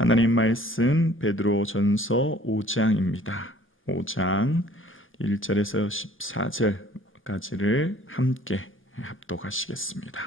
하나님 말씀 베드로전서 5장입니다. 5장 1절에서 14절까지를 함께 합독하시겠습니다.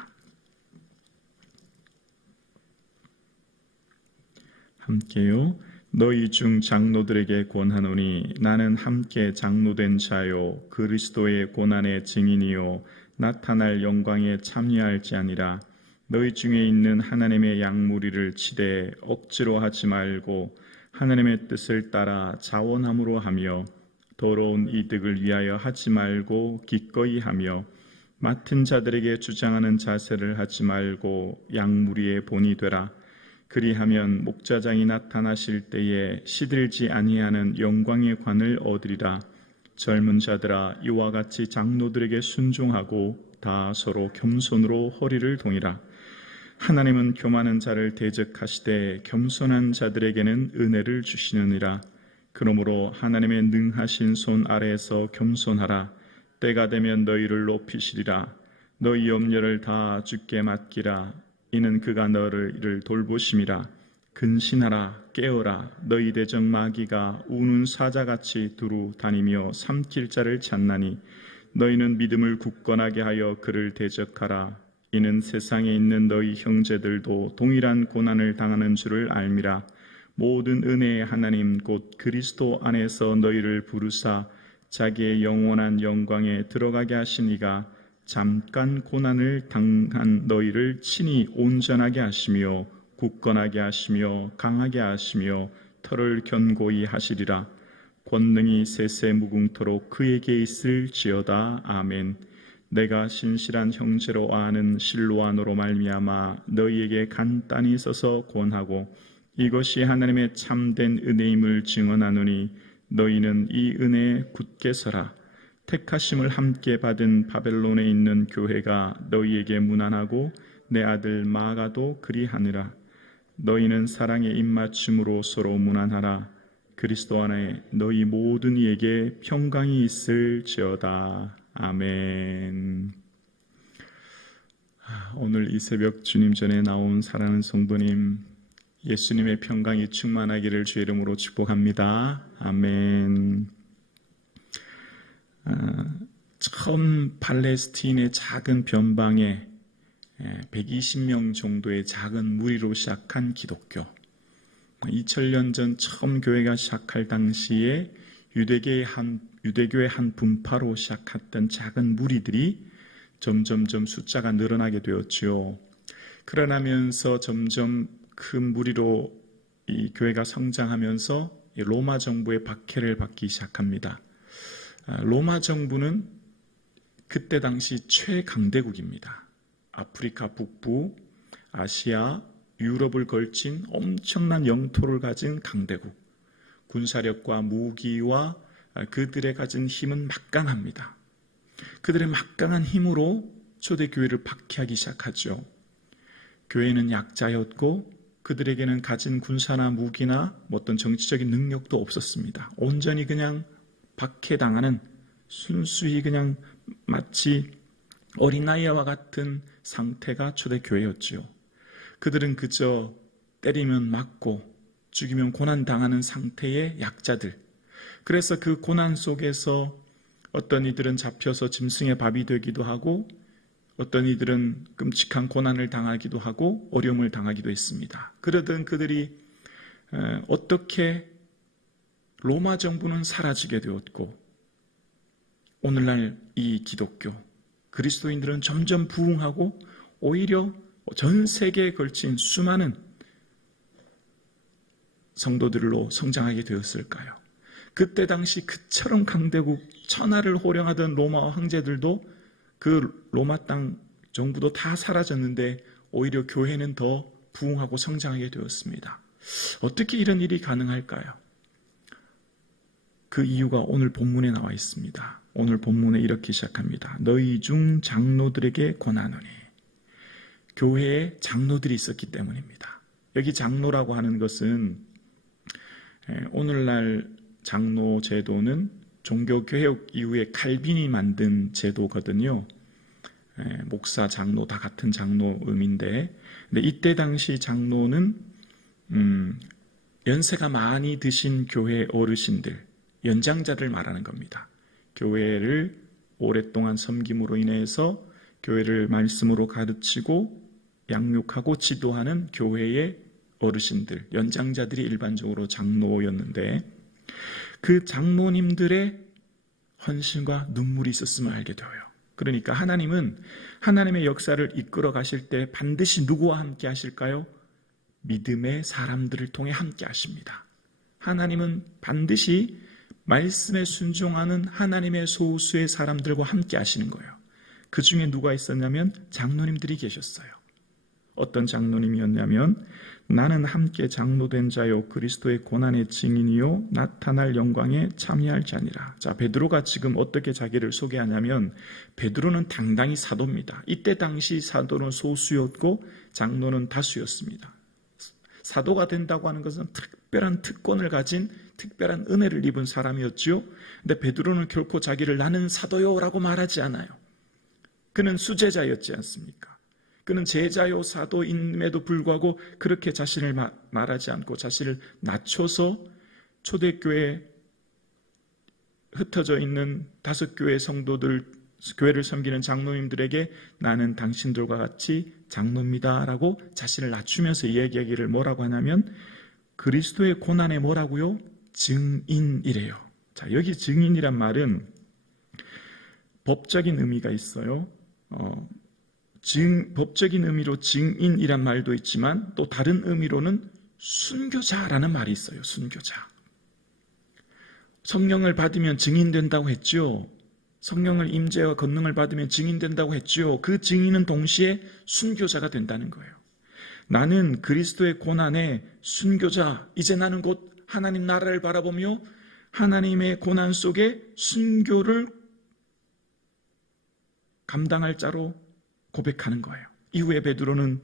함께요. 너희 중 장로들에게 권하노니 나는 함께 장로된 자요 그리스도의 고난의 증인이요 나타날 영광에 참여할지 아니라 너희 중에 있는 하나님의 양무리를 치되 억지로 하지 말고 하나님의 뜻을 따라 자원함으로 하며 더러운 이득을 위하여 하지 말고 기꺼이 하며 맡은 자들에게 주장하는 자세를 하지 말고 양무리의 본이 되라. 그리하면 목자장이 나타나실 때에 시들지 아니하는 영광의 관을 얻으리라. 젊은 자들아 이와 같이 장로들에게 순종하고 다 서로 겸손으로 허리를 동이라. 하나님은 교만한 자를 대적하시되 겸손한 자들에게는 은혜를 주시느니라. 그러므로 하나님의 능하신 손 아래에서 겸손하라. 때가 되면 너희를 높이시리라. 너희 염려를 다 주께 맡기라. 이는 그가 너희를 돌보심이라. 근신하라 깨어라. 너희 대적 마귀가 우는 사자같이 두루 다니며 삼킬 자를 찾나니 너희는 믿음을 굳건하게 하여 그를 대적하라. 이는 세상에 있는 너희 형제들도 동일한 고난을 당하는 줄을 알미라. 모든 은혜의 하나님 곧 그리스도 안에서 너희를 부르사 자기의 영원한 영광에 들어가게 하신 이가 잠깐 고난을 당한 너희를 친히 온전하게 하시며 굳건하게 하시며 강하게 하시며 털을 견고히 하시리라. 권능이 세세 무궁토록 그에게 있을지어다. 아멘. 내가 신실한 형제로 아는 실로아노로 말미암아 너희에게 간단히 써서 권하고 이것이 하나님의 참된 은혜임을 증언하노니 너희는 이 은혜에 굳게 서라. 택하심을 함께 받은 바벨론에 있는 교회가 너희에게 문안하고 내 아들 마가도 그리하느라. 너희는 사랑의 입맞춤으로 서로 문안하라. 그리스도 안에 너희 모든 이에게 평강이 있을지어다. 아멘. 오늘 이 새벽 주님 전에 나온 사랑하는 성도님, 예수님의 평강이 충만하기를 주의 이름으로 축복합니다. 아멘. 처음 팔레스틴의 작은 변방에 120명 정도의 작은 무리로 시작한 기독교, 2000년 전 처음 교회가 시작할 당시에 유대교의 한 분파로 시작했던 작은 무리들이 점점점 숫자가 늘어나게 되었지요. 그러나면서 점점 큰 무리로 이 교회가 성장하면서 로마 정부의 박해를 받기 시작합니다. 로마 정부는 그때 당시 최강대국입니다. 아프리카 북부, 아시아, 유럽을 걸친 엄청난 영토를 가진 강대국. 군사력과 무기와 그들의 가진 힘은 막강합니다. 그들의 막강한 힘으로 초대교회를 박해하기 시작하죠. 교회는 약자였고 그들에게는 가진 군사나 무기나 어떤 정치적인 능력도 없었습니다. 온전히 그냥 박해당하는, 순수히 그냥 마치 어린아이와 같은 상태가 초대교회였지요. 그들은 그저 때리면 맞고 죽이면 고난당하는 상태의 약자들. 그래서 그 고난 속에서 어떤 이들은 잡혀서 짐승의 밥이 되기도 하고 어떤 이들은 끔찍한 고난을 당하기도 하고 어려움을 당하기도 했습니다. 그러던 그들이 어떻게 로마 정부는 사라지게 되었고 오늘날 이 기독교, 그리스도인들은 점점 부흥하고 오히려 전 세계에 걸친 수많은 성도들로 성장하게 되었을까요? 그때 당시 그처럼 강대국 천하를 호령하던 로마 황제들도 그 로마 땅 정부도 다 사라졌는데 오히려 교회는 더 부흥하고 성장하게 되었습니다. 어떻게 이런 일이 가능할까요? 그 이유가 오늘 본문에 나와 있습니다. 오늘 본문에 이렇게 시작합니다. 너희 중 장로들에게 권하노니. 교회에 장로들이 있었기 때문입니다. 여기 장로라고 하는 것은 오늘날 장로 제도는 종교개혁 이후에 칼빈이 만든 제도거든요. 목사, 장로 다 같은 장로 의미인데, 근데 이때 당시 장로는 연세가 많이 드신 교회 어르신들, 연장자들 말하는 겁니다. 교회를 오랫동안 섬김으로 인해서 교회를 말씀으로 가르치고 양육하고 지도하는 교회의 어르신들, 연장자들이 일반적으로 장로였는데 그 장로님들의 헌신과 눈물이 있었음을 알게 되어요. 그러니까 하나님은 하나님의 역사를 이끌어 가실 때 반드시 누구와 함께 하실까요? 믿음의 사람들을 통해 함께 하십니다. 하나님은 반드시 말씀에 순종하는 하나님의 소수의 사람들과 함께 하시는 거예요. 그 중에 누가 있었냐면 장로님들이 계셨어요. 어떤 장로님이었냐면 나는 함께 장로된 자요 그리스도의 고난의 증인이요 나타날 영광에 참여할 자니라. 자, 베드로가 지금 어떻게 자기를 소개하냐면 베드로는 당당히 사도입니다. 이때 당시 사도는 소수였고 장로는 다수였습니다. 사도가 된다고 하는 것은 특별한 특권을 가진 특별한 은혜를 입은 사람이었죠. 근데 베드로는 결코 자기를 나는 사도요라고 말하지 않아요. 그는 수제자였지 않습니까? 그는 제자요 사도임에도 불구하고 그렇게 자신을 말하지 않고 자신을 낮춰서 초대교회에 흩어져 있는 5교회 성도들, 교회를 섬기는 장로님들에게 나는 당신들과 같이 장로입니다 라고 자신을 낮추면서 이야기하기를 뭐라고 하냐면 그리스도의 고난에 뭐라고요? 증인이래요. 자, 여기 증인이란 말은 법적인 의미가 있어요. 법적인 의미로 증인이란 말도 있지만 또 다른 의미로는 순교자라는 말이 있어요. 순교자. 성령을 받으면 증인된다고 했죠. 성령을 임재와 권능을 받으면 증인된다고 했죠. 그 증인은 동시에 순교자가 된다는 거예요. 나는 그리스도의 고난의 순교자, 이제 나는 곧 하나님 나라를 바라보며 하나님의 고난 속에 순교를 감당할 자로 고백하는 거예요. 이후에 베드로는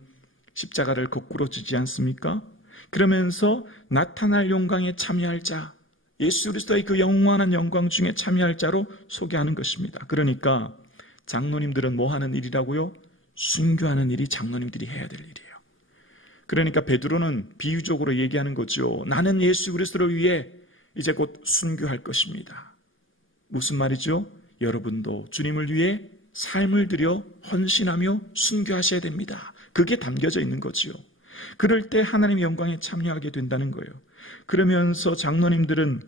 십자가를 거꾸로 지지 않습니까? 그러면서 나타날 영광에 참여할 자, 예수 그리스도의 그 영원한 영광 중에 참여할 자로 소개하는 것입니다. 그러니까 장로님들은 뭐 하는 일이라고요? 순교하는 일이 장로님들이 해야 될 일이에요. 그러니까 베드로는 비유적으로 얘기하는 거죠. 나는 예수 그리스도를 위해 이제 곧 순교할 것입니다. 무슨 말이죠? 여러분도 주님을 위해 삶을 들여 헌신하며 순교하셔야 됩니다. 그게 담겨져 있는 거지요. 그럴 때 하나님의 영광에 참여하게 된다는 거예요. 그러면서 장로님들은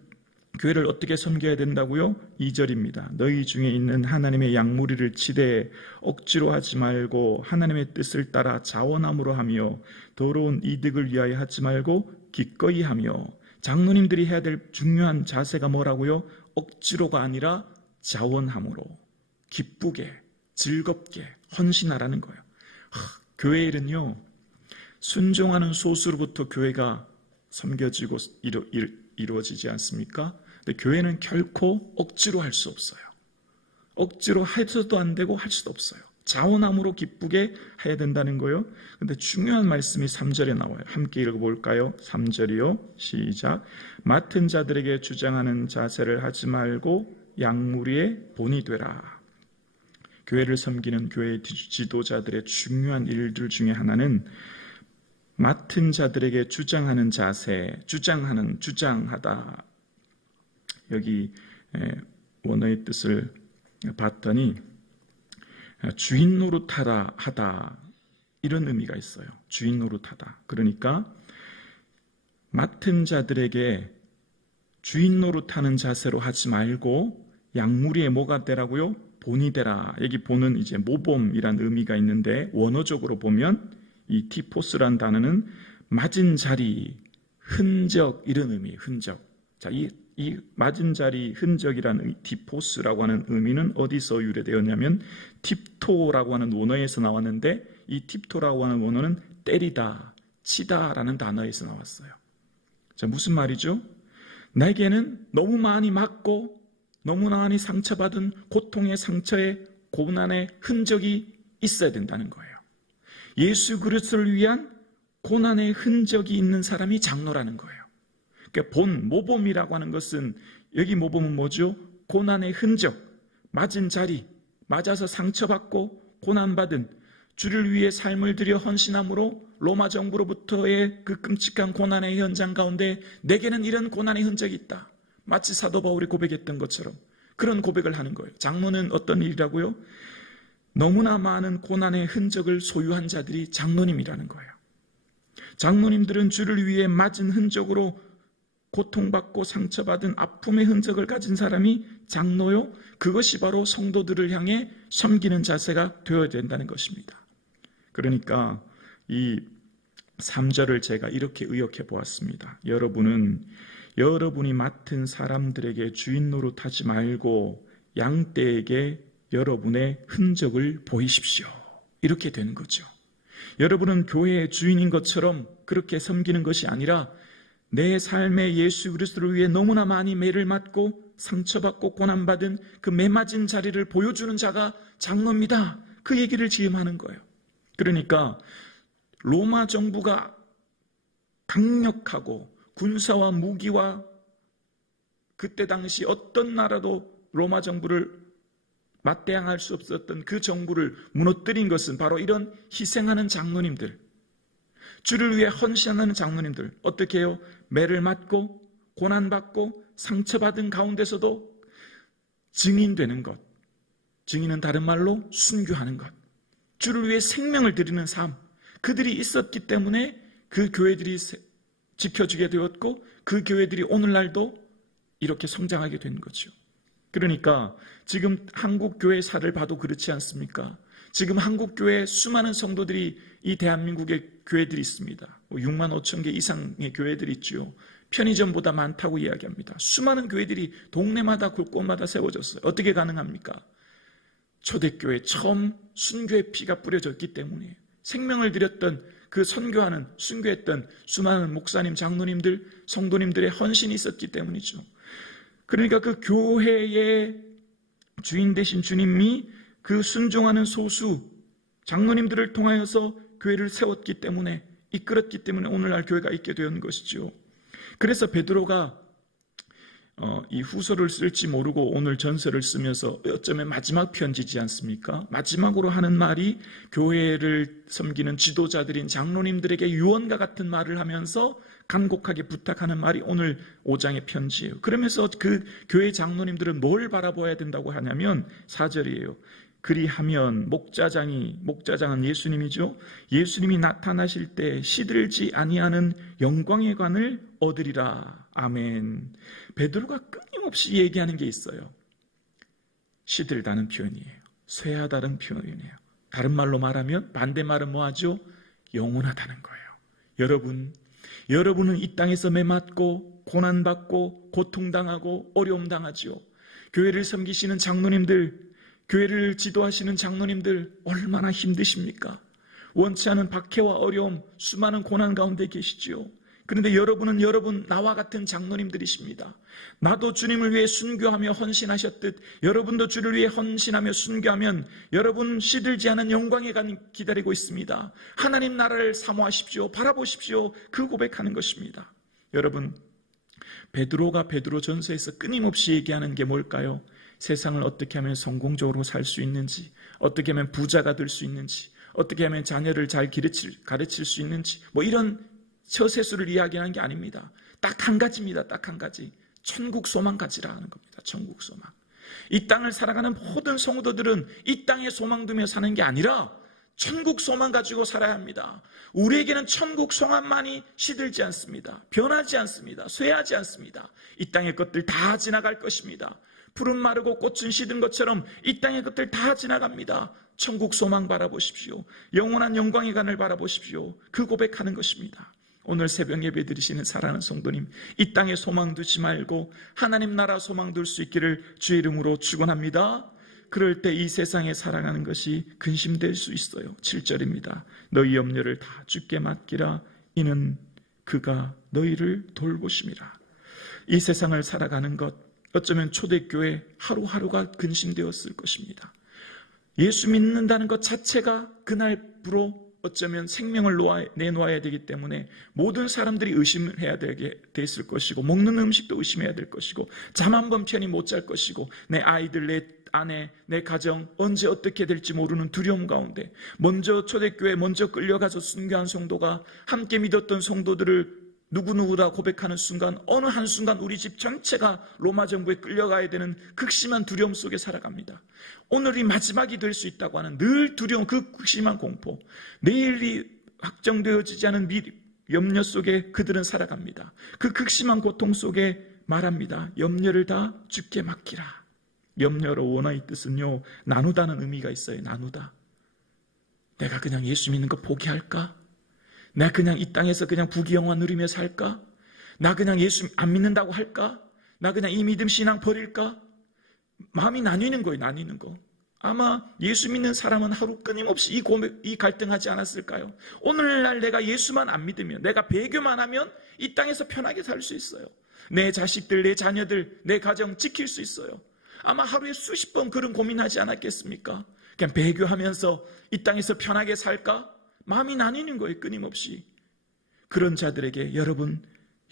교회를 어떻게 섬겨야 된다고요? 2절입니다. 너희 중에 있는 하나님의 양무리를 치되 억지로 하지 말고 하나님의 뜻을 따라 자원함으로 하며 더러운 이득을 위하여 하지 말고 기꺼이 하며. 장로님들이 해야 될 중요한 자세가 뭐라고요? 억지로가 아니라 자원함으로 기쁘게 즐겁게 헌신하라는 거예요. 교회 일은요, 순종하는 소수로부터 교회가 섬겨지고 이루어지지 않습니까? 근데 교회는 결코 억지로 할 수 없어요. 억지로 해서도 안 되고 할 수도 없어요. 자원함으로 기쁘게 해야 된다는 거예요. 근데 중요한 말씀이 3절에 나와요. 함께 읽어볼까요? 3절이요. 시작. 맡은 자들에게 주장하는 자세를 하지 말고 양무리의 본이 되라. 교회를 섬기는 교회 지도자들의 중요한 일들 중에 하나는 맡은 자들에게 주장하는 자세, 주장하다. 여기 원어의 뜻을 봤더니 주인 노릇하다 하다, 이런 의미가 있어요. 주인 노릇하다. 그러니까 맡은 자들에게 주인 노릇하는 자세로 하지 말고 양무리에 뭐가 되라고요? 본이 되라. 여기 본은 이제 모범이란 의미가 있는데 원어적으로 보면 이 티포스란 단어는 맞은 자리, 흔적, 이런 의미예요. 흔적. 자, 이 맞은 자리, 흔적이라는 티포스라고 하는 의미는 어디서 유래되었냐면 팁토라고 하는 원어에서 나왔는데, 이 팁토라고 하는 원어는 때리다, 치다라는 단어에서 나왔어요. 자, 무슨 말이죠? 나에게는 너무 많이 맞고 너무 많이 상처받은 고통의 상처의 고난의 흔적이 있어야 된다는 거예요. 예수 그리스도를 위한 고난의 흔적이 있는 사람이 장로라는 거예요. 그러니까 모범이라고 하는 것은, 여기 모범은 뭐죠? 고난의 흔적, 맞은 자리, 맞아서 상처받고 고난받은, 주를 위해 삶을 들여 헌신함으로 로마 정부로부터의 그 끔찍한 고난의 현장 가운데 내게는 이런 고난의 흔적이 있다. 마치 사도 바울이 고백했던 것처럼 그런 고백을 하는 거예요. 장로는 어떤 일이라고요? 너무나 많은 고난의 흔적을 소유한 자들이 장로님이라는 거예요. 장로님들은 주를 위해 맞은 흔적으로 고통받고 상처받은 아픔의 흔적을 가진 사람이 장로요. 그것이 바로 성도들을 향해 섬기는 자세가 되어야 된다는 것입니다. 그러니까 이 3절을 제가 이렇게 의역해 보았습니다. 여러분이 맡은 사람들에게 주인 노릇하지 말고 양떼에게 여러분의 흔적을 보이십시오. 이렇게 되는 거죠. 여러분은 교회의 주인인 것처럼 그렇게 섬기는 것이 아니라 내 삶에 예수 그리스도를 위해 너무나 많이 매를 맞고 상처받고 고난받은 그 매맞은 자리를 보여주는 자가 장로입니다. 그 얘기를 지금 하는 거예요. 그러니까 로마 정부가 강력하고 군사와 무기와 그때 당시 어떤 나라도 로마 정부를 맞대항할 수 없었던 그 정부를 무너뜨린 것은 바로 이런 희생하는 장로님들, 주를 위해 헌신하는 장로님들, 어떻게 해요? 매를 맞고 고난받고 상처받은 가운데서도 증인되는 것, 증인은 다른 말로 순교하는 것, 주를 위해 생명을 드리는 삶, 그들이 있었기 때문에 그 교회들이 지켜지게 되었고 그 교회들이 오늘날도 이렇게 성장하게 된 거죠. 그러니까 지금 한국교회사를 봐도 그렇지 않습니까? 지금 한국교회 수많은 성도들이 이 대한민국의 교회들이 있습니다. 6만 5천 개 이상의 교회들이 있죠. 편의점보다 많다고 이야기합니다. 수많은 교회들이 동네마다 곳곳마다 세워졌어요. 어떻게 가능합니까? 초대교회 처음 순교의 피가 뿌려졌기 때문에 생명을 드렸던 그 선교하는 순교했던 수많은 목사님, 장로님들, 성도님들의 헌신이 있었기 때문이죠. 그러니까 그 교회의 주인 되신 주님이 그 순종하는 소수 장로님들을 통하여서 교회를 세웠기 때문에, 이끌었기 때문에 오늘날 교회가 있게 된 것이죠. 그래서 베드로가 이 후서를 쓸지 모르고 오늘 전서를 쓰면서 어쩌면 마지막 편지지 않습니까? 마지막으로 하는 말이 교회를 섬기는 지도자들인 장로님들에게 유언과 같은 말을 하면서 간곡하게 부탁하는 말이 오늘 5장의 편지예요. 그러면서 그 교회 장로님들은 뭘 바라봐야 된다고 하냐면 4절이에요. 그리하면 목자장은 예수님이죠. 예수님이 나타나실 때 시들지 아니하는 영광의 관을 얻으리라. 아멘. 베드로가 끊임없이 얘기하는 게 있어요. 시들다는 표현이에요. 쇠하다는 표현이에요. 다른 말로 말하면 반대말은 뭐하죠? 영원하다는 거예요. 여러분은 이 땅에서 매맞고 고난받고 고통당하고 어려움당하죠. 교회를 섬기시는 장로님들, 교회를 지도하시는 장로님들 얼마나 힘드십니까? 원치 않은 박해와 어려움, 수많은 고난 가운데 계시지요. 그런데 여러분은 나와 같은 장로님들이십니다. 나도 주님을 위해 순교하며 헌신하셨듯 여러분도 주를 위해 헌신하며 순교하면 여러분 시들지 않은 영광의 간 기다리고 있습니다. 하나님 나라를 사모하십시오. 바라보십시오. 그 고백하는 것입니다. 여러분, 베드로가 베드로전서에서 끊임없이 얘기하는 게 뭘까요? 세상을 어떻게 하면 성공적으로 살 수 있는지, 어떻게 하면 부자가 될 수 있는지, 어떻게 하면 자녀를 잘 가르칠 수 있는지, 뭐 이런 처세수를 이야기하는 게 아닙니다. 딱 한 가지입니다. 딱 한 가지. 천국 소망 가지라는 겁니다. 천국 소망. 이 땅을 살아가는 모든 성도들은 이 땅에 소망 두며 사는 게 아니라 천국 소망 가지고 살아야 합니다. 우리에게는 천국 소망만이 시들지 않습니다. 변하지 않습니다. 쇠하지 않습니다. 이 땅의 것들 다 지나갈 것입니다. 푸른 마르고 꽃은 시든 것처럼 이 땅의 것들 다 지나갑니다. 천국 소망 바라보십시오. 영원한 영광의 간을 바라보십시오. 그 고백하는 것입니다. 오늘 새벽 예배 드리시는 사랑하는 성도님, 이 땅에 소망 두지 말고 하나님 나라 소망 둘 수 있기를 주의 이름으로 축원합니다. 그럴 때 이 세상에 살아가는 것이 근심될 수 있어요. 7절입니다. 너희 염려를 다 주께 맡기라. 이는 그가 너희를 돌보심이라. 이 세상을 살아가는 것, 어쩌면 초대교회 하루하루가 근심되었을 것입니다. 예수 믿는다는 것 자체가 그날부로 어쩌면 생명을 내놓아야 되기 때문에 모든 사람들이 의심을 해야 되게 돼 있을 것이고, 먹는 음식도 의심해야 될 것이고, 잠 한 번 편히 못 잘 것이고, 내 아이들, 내 아내, 내 가정 언제 어떻게 될지 모르는 두려움 가운데 먼저 초대교회에 먼저 끌려가서 순교한 성도가 함께 믿었던 성도들을 누구누구다 고백하는 순간 어느 한순간 우리 집 전체가 로마 정부에 끌려가야 되는 극심한 두려움 속에 살아갑니다. 오늘이 마지막이 될 수 있다고 하는 늘 두려움, 그 극심한 공포, 내일이 확정되어지지 않은 염려 속에 그들은 살아갑니다. 그 극심한 고통 속에 말합니다. 염려를 다 주께 맡기라. 염려로 원어의 뜻은요, 나누다는 의미가 있어요. 나누다. 내가 그냥 예수 믿는 거 포기할까? 나 그냥 이 땅에서 그냥 부귀영화 누리며 살까? 나 그냥 예수 안 믿는다고 할까? 나 그냥 이 믿음 신앙 버릴까? 마음이 나뉘는 거예요. 나뉘는 거. 아마 예수 믿는 사람은 하루 끊임없이 이 갈등하지 않았을까요? 오늘날 내가 예수만 안 믿으면, 내가 배교만 하면 이 땅에서 편하게 살 수 있어요. 내 자식들, 내 자녀들, 내 가정 지킬 수 있어요. 아마 하루에 수십 번 그런 고민하지 않았겠습니까? 그냥 배교하면서 이 땅에서 편하게 살까? 마음이 나뉘는 거예요. 끊임없이. 그런 자들에게 여러분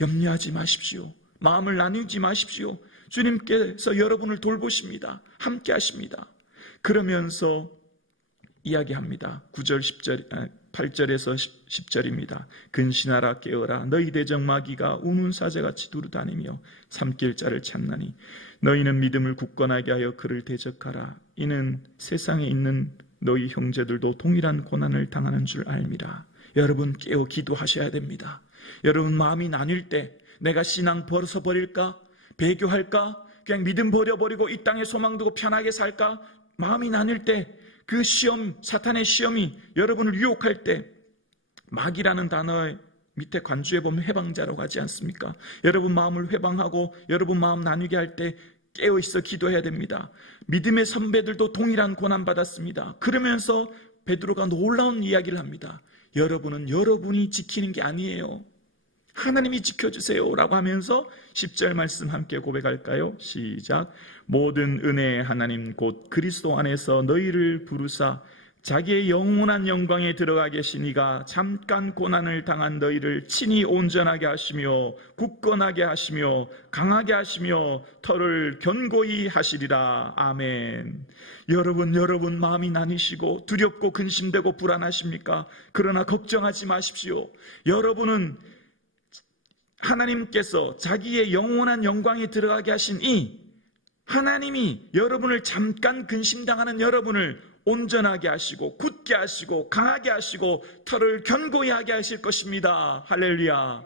염려하지 마십시오. 마음을 나누지 마십시오. 주님께서 여러분을 돌보십니다. 함께 하십니다. 그러면서 이야기합니다. 9절 10절 8절에서 10절입니다. 근신하라 깨어라 너희 대적 마귀가 우는 사자같이 두루다니며 삼킬 자를 찾나니 너희는 믿음을 굳건하게 하여 그를 대적하라. 이는 세상에 있는 너희 형제들도 동일한 고난을 당하는 줄 알미라. 여러분 깨어 기도하셔야 됩니다. 여러분 마음이 나뉠 때 내가 신앙 벗어버릴까? 배교할까? 그냥 믿음 버려버리고 이 땅에 소망 두고 편하게 살까? 마음이 나뉠 때 그 시험, 사탄의 시험이 여러분을 유혹할 때 마귀라는 단어 밑에 관주해 보면 회방자라고 하지 않습니까? 여러분 마음을 회방하고 여러분 마음 나누게 할 때 깨어있어 기도해야 됩니다. 믿음의 선배들도 동일한 고난받았습니다. 그러면서 베드로가 놀라운 이야기를 합니다. 여러분은 여러분이 지키는 게 아니에요. 하나님이 지켜주세요 라고 하면서 10절 말씀 함께 고백할까요? 시작. 모든 은혜의 하나님 곧 그리스도 안에서 너희를 부르사 자기의 영원한 영광에 들어가 계시니가 잠깐 고난을 당한 너희를 친히 온전하게 하시며 굳건하게 하시며 강하게 하시며 터를 견고히 하시리라. 아멘. 여러분 마음이 나뉘시고 두렵고 근심되고 불안하십니까? 그러나 걱정하지 마십시오. 여러분은 하나님께서 자기의 영원한 영광에 들어가게 하신 이 하나님이 여러분을 잠깐 근심당하는 여러분을 온전하게 하시고 굳게 하시고 강하게 하시고 털을 견고히 하게 하실 것입니다. 할렐루야.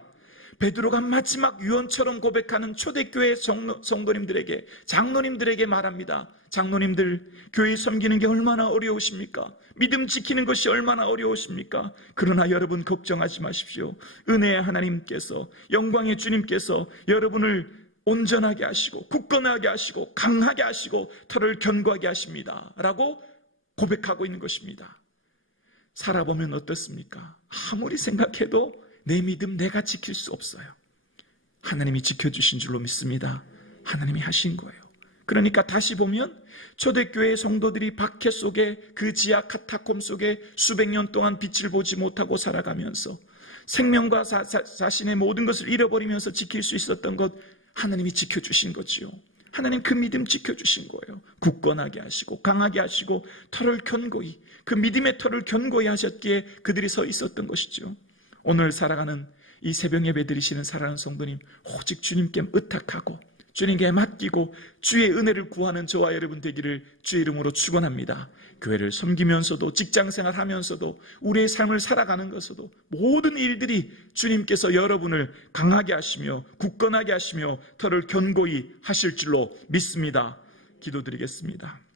베드로가 마지막 유언처럼 고백하는 초대교회 성도님들에게, 장로님들에게 말합니다. 장로님들, 교회 섬기는 게 얼마나 어려우십니까? 믿음 지키는 것이 얼마나 어려우십니까? 그러나 여러분 걱정하지 마십시오. 은혜의 하나님께서, 영광의 주님께서 여러분을 온전하게 하시고 굳건하게 하시고 강하게 하시고 털을 견고하게 하십니다 라고 고백하고 있는 것입니다. 살아보면 어떻습니까? 아무리 생각해도 내 믿음 내가 지킬 수 없어요. 하나님이 지켜주신 줄로 믿습니다. 하나님이 하신 거예요. 그러니까 다시 보면 초대교회 성도들이 박해 속에 그 지하 카타콤 속에 수백 년 동안 빛을 보지 못하고 살아가면서 생명과 자신의 모든 것을 잃어버리면서 지킬 수 있었던 것 하나님이 지켜주신 거지요. 하나님 그 믿음 지켜주신 거예요. 굳건하게 하시고 강하게 하시고 털을 견고히, 그 믿음의 털을 견고히 하셨기에 그들이 서 있었던 것이죠. 오늘 살아가는 이 새벽 예배 드리시는 사랑하는 성도님, 오직 주님께 의탁하고 주님께 맡기고 주의 은혜를 구하는 저와 여러분 되기를 주의 이름으로 축원합니다. 교회를 섬기면서도 직장생활 하면서도 우리의 삶을 살아가는 것에도 모든 일들이 주님께서 여러분을 강하게 하시며 굳건하게 하시며 털을 견고히 하실 줄로 믿습니다. 기도드리겠습니다.